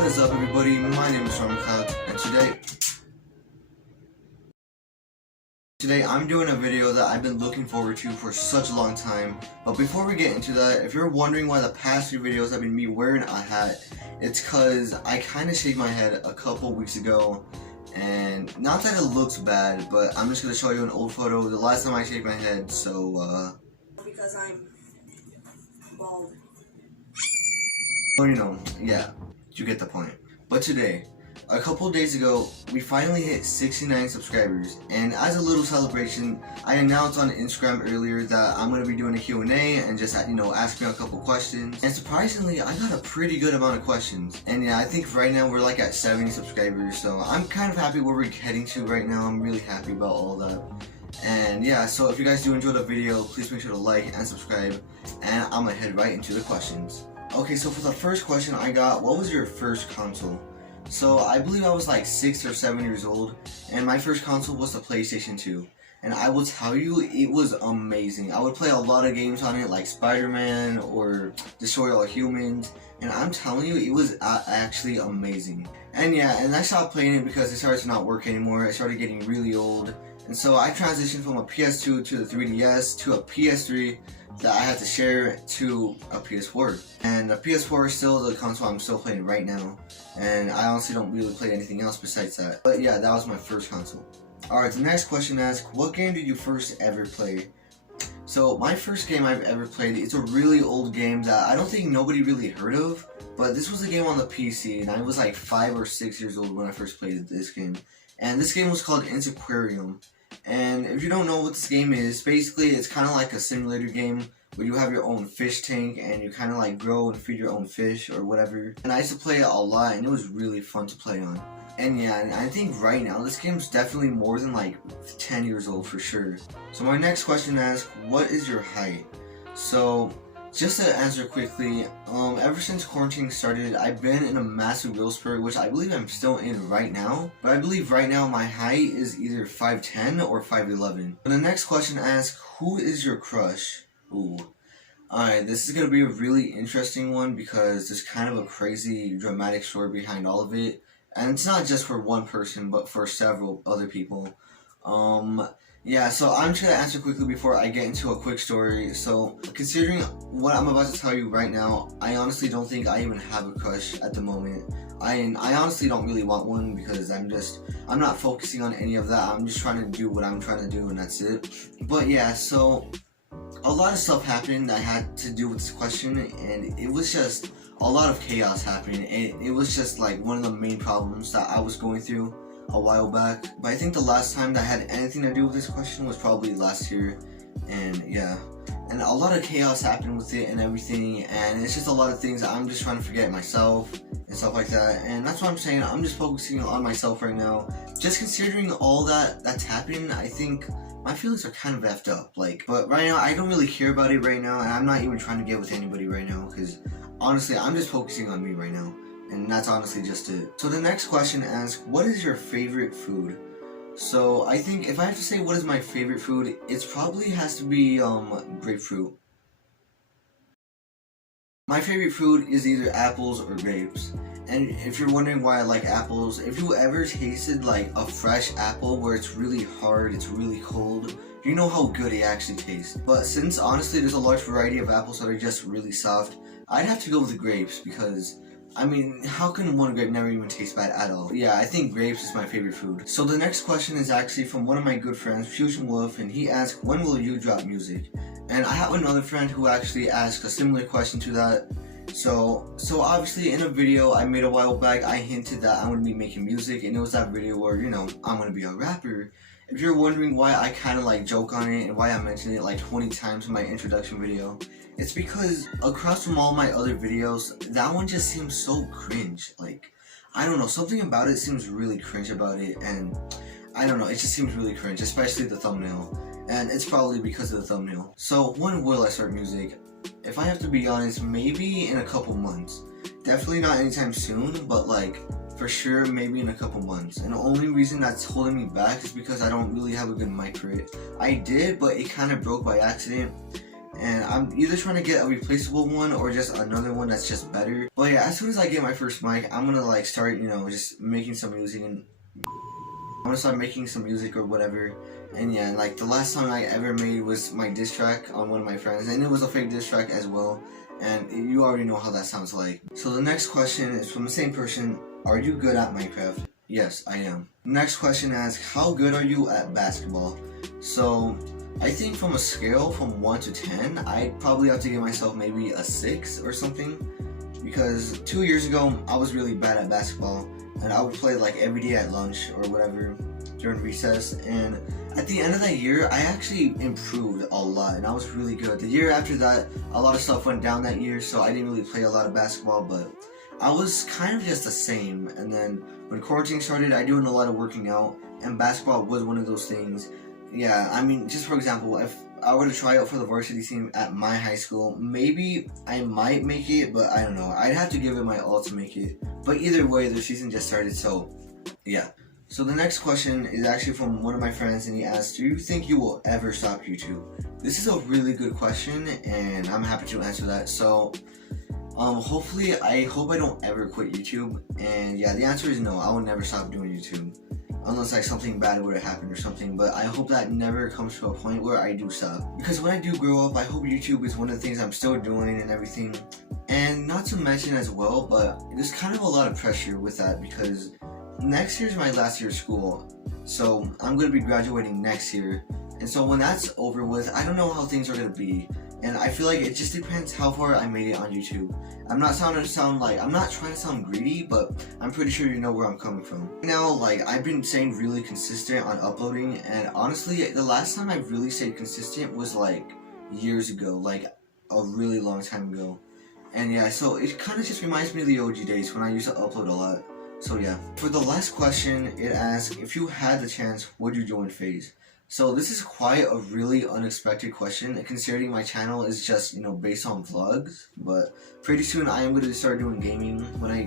What is up, everybody? My name is Cloud, and today I'm doing a video that I've been looking forward to for such a long time. But before we get into that, if you're wondering why the past few videos have been me wearing a hat, it's cause I kind of shaved my head a couple weeks ago. And not that it looks bad, but I'm just gonna show you an old photo the last time I shaved my head. So because I'm bald. Well, yeah, you get the point. But today, a couple days ago, we finally hit 69 subscribers, and as a little celebration, I announced on Instagram earlier that I'm going to be doing a Q&A and just, ask me a couple questions. And surprisingly, I got a pretty good amount of questions. And yeah, I think right now we're like at 70 subscribers, so I'm kind of happy where we're heading to right now. I'm really happy about all that. And yeah, so if you guys do enjoy the video, please make sure to like and subscribe, and I'm going to head right into the questions. Okay, so for the first question I got, what was your first console? So I believe I was like 6 or 7 years old, and my first console was the PlayStation 2. And I will tell you, it was amazing. I would play a lot of games on it, like Spider-Man or Destroy All Humans, and I'm telling you, it was actually amazing. And yeah, and I stopped playing it because it started to not work anymore. It started getting really old, and so I transitioned from a PS2 to the 3DS to a PS3 that I had to share to a PS4. And the PS4 is still the console I'm still playing right now, and I honestly don't really play anything else besides that. But yeah, that was my first console. Alright, the next question asks, what game did you first ever play? So my first game I've ever played, it's a really old game that I don't think nobody really heard of, but this was a game on the PC, and I was like 5 or 6 years old when I first played this game. And this game was called Aquarium. And if you don't know what this game is, basically it's kind of like a simulator game where you have your own fish tank and you kind of like grow and feed your own fish or whatever. And I used to play it a lot, and it was really fun to play on. And yeah, I think right now this game's definitely more than like 10 years old for sure. So my next question asks, what is your height? So just to answer quickly, ever since quarantine started, I've been in a massive growth spurt, which I believe I'm still in right now. But I believe right now my height is either 5'10 or 5'11. But the next question asks, who is your crush? Ooh. Alright, this is going to be a really interesting one because there's kind of a crazy dramatic story behind all of it. And it's not just for one person, but for several other people. Yeah, so I'm just going to answer quickly before I get into a quick story. So, considering what I'm about to tell you right now, I honestly don't think I even have a crush at the moment. I honestly don't really want one because I'm not focusing on any of that. I'm just trying to do what I'm trying to do, and that's it. But yeah, so a lot of stuff happened that had to do with this question, and it was just a lot of chaos happening, and it was just like one of the main problems that I was going through a while back. But I think the last time that had anything to do with this question was probably last year, and yeah, and a lot of chaos happened with it and everything, and it's just a lot of things that I'm just trying to forget myself and stuff like that. And that's what I'm saying, I'm just focusing on myself right now. Just considering all that's happened, I think my feelings are kind of effed up, but right now I don't really care about it right now, and I'm not even trying to get with anybody right now because honestly I'm just focusing on me right now, and that's honestly just it. So the next question asks, what is your favorite food? So I think if I have to say what is my favorite food, it probably has to be grapefruit. My favorite food is either apples or grapes. And if you're wondering why I like apples, if you ever tasted like a fresh apple where it's really hard, it's really cold, you know how good it actually tastes. But since honestly there's a large variety of apples that are just really soft, I'd have to go with the grapes because, I mean, how can one grape never even taste bad at all? But yeah, I think grapes is my favorite food. So the next question is actually from one of my good friends, Fusion Wolf, and he asked, when will you drop music? And I have another friend who actually asked a similar question to that. So obviously in a video I made a while back, I hinted that I'm going to be making music, and it was that video where, I'm going to be a rapper. If you're wondering why I kind of like joke on it and why I mentioned it like 20 times in my introduction video, it's because across from all my other videos, that one just seems so cringe. I don't know, something about it seems really cringe about it, and I don't know, it just seems really cringe, especially the thumbnail. And it's probably because of the thumbnail. So when will I start music? If I have to be honest, maybe in a couple months. Definitely not anytime soon, but for sure maybe in a couple months. And the only reason that's holding me back is because I don't really have a good mic for it. I did, but it kind of broke by accident. and I'm either trying to get a replaceable one or just another one that's just better. But yeah, as soon as I get my first mic, I'm gonna like start, you know, just making some music, and I'm gonna start making some music or whatever. And yeah, like the last song I ever made was my diss track on one of my friends, and it was a fake diss track as well, and you already know how that sounds like. So the next question is from the same person: are you good at Minecraft? Yes, I am. Next question asks, how good are you at basketball? So I think from a scale from 1 to 10, I'd probably have to give myself maybe a 6 or something, because 2 years ago I was really bad at basketball, and I would play like every day at lunch or whatever during recess, and at the end of that year I actually improved a lot and I was really good. The year after that, a lot of stuff went down that year, so I didn't really play a lot of basketball, but I was kind of just the same. And then when quarantine started, I doing a lot of working out, and basketball was one of those things. Yeah, I mean, just for example, if I were to try out for the varsity team at my high school, maybe I might make it, but I don't know. I'd have to give it my all to make it. But either way, the season just started, so yeah. So the next question is actually from one of my friends, and he asked, do you think you will ever stop YouTube? This is a really good question, and I'm happy to answer that. So hopefully, I hope I don't ever quit YouTube, and yeah, the answer is no, I will never stop doing YouTube. Unless like something bad would have happened or something, but I hope that never comes to a point where I do stop. Because when I do grow up, I hope YouTube is one of the things I'm still doing and everything. And not to mention as well, but there's kind of a lot of pressure with that, because next year is my last year of school, so I'm going to be graduating next year. And so when that's over with, I don't know how things are going to be. And I feel like it just depends how far I made it on YouTube. I'm not trying to sound greedy, but I'm pretty sure you know where I'm coming from. Now, like, I've been staying really consistent on uploading, and honestly, the last time I really stayed consistent was like years ago, like a really long time ago. And yeah, so it kind of just reminds me of the OG days when I used to upload a lot. So yeah. For the last question, it asks, if you had the chance, would you join Faze? So this is quite a really unexpected question, considering my channel is just, you know, based on vlogs. But pretty soon I am going to start doing gaming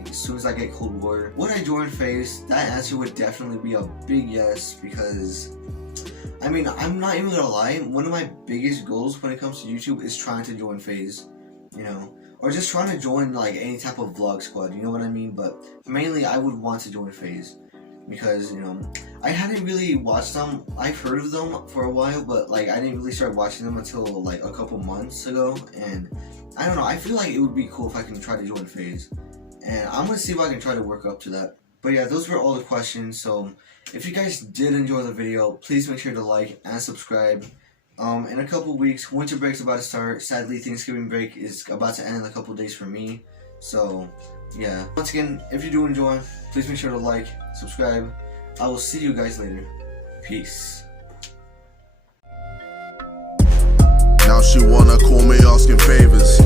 as soon as I get Cold War. Would I join Faze? That answer would definitely be a big yes, because I mean, I'm not even gonna lie, one of my biggest goals when it comes to YouTube is trying to join Faze, you know, or just trying to join like any type of vlog squad, you know what I mean? But mainly I would want to join Faze, because, you know, I hadn't really watched them. I've heard of them for a while, but like I didn't really start watching them until like a couple months ago. And I don't know, I feel like it would be cool if I can try to join Faze, and I'm gonna see if I can try to work up to that. But yeah, those were all the questions. So if you guys did enjoy the video, please make sure to like and subscribe. In a couple weeks, winter break's about to start. Sadly, Thanksgiving break is about to end in a couple days for me. So yeah, once again, if you do enjoy, please make sure to like, subscribe. I will see you guys later. Peace. Now she wanna call me asking favors.